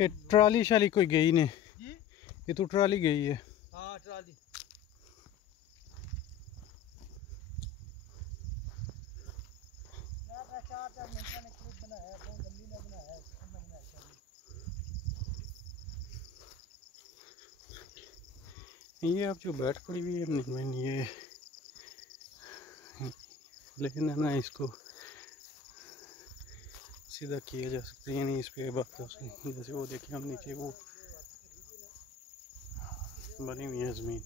ये ट्राली शाली कोई गई नहीं, ये तो ट्राली गई है। हाँ ट्राली ये अब जो बैठ पड़ी हुई है ये, लेकिन है ना इसको सीधा किया जा सकता है, नहीं इस पे बात कर सकते। जैसे वो देखिए हम नीचे वो बनी हुई है ज़मीन,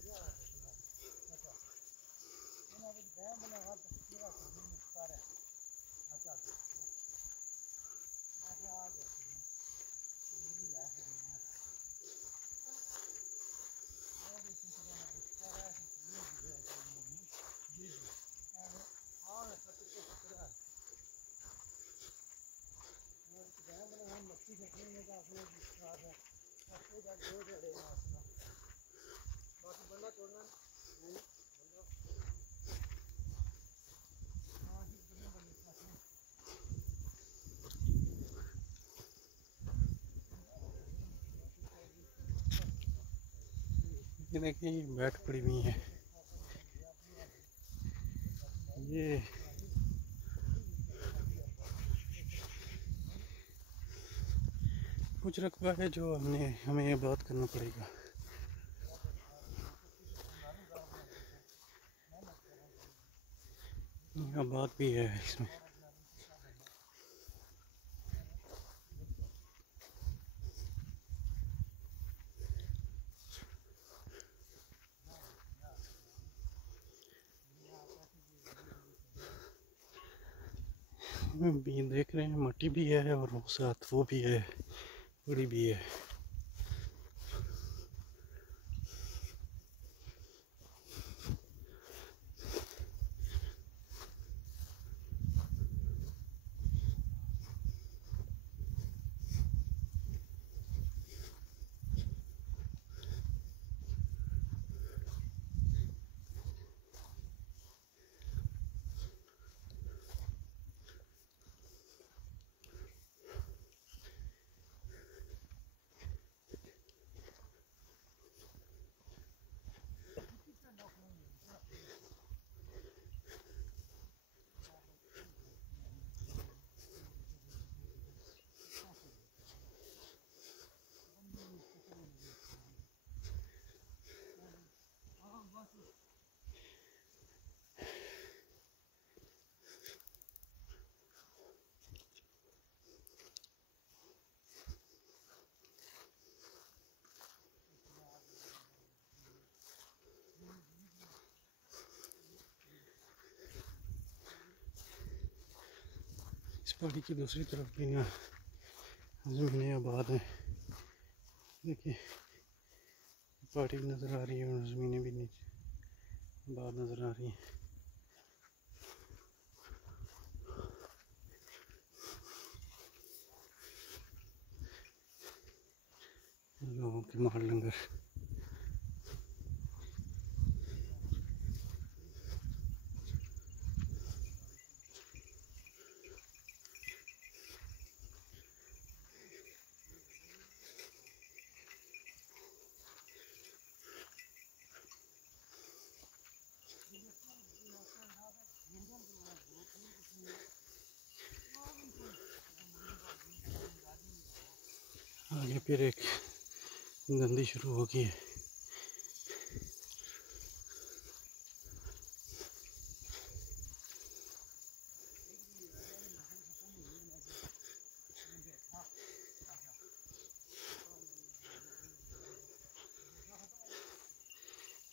ये देखिए ये बैठ पड़ी हुई है। ये कुछ रकबा है जो हमें ये बात करना पड़ेगा। यहाँ बात भी है इसमें। भी देख रहे हैं मट्टी भी है और साथ वो भी है, बड़ी भी है। इस पहाड़ी की दूसरी तरफ भी ना ज़मीनें आबाद हैं। देखिए पहाड़ी भी नज़र आ रही है और ज़मीनें भी नीचे आबाद नज़र आ रही हैं। लोगों के माल लंगर आगे फिर एक गंदी शुरू हो गई है।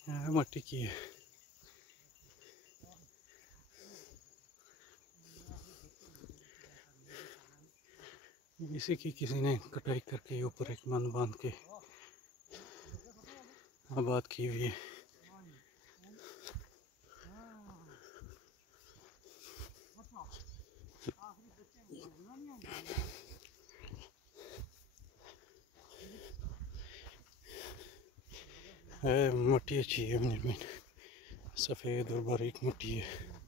यहाँ मट्टी की है। इसी की किसी ने कटाई करके ऊपर एक मंद बांध के आबाद की हुई है। है मिट्टी अच्छी है, सफ़ेद और बारीक मिट्टी है।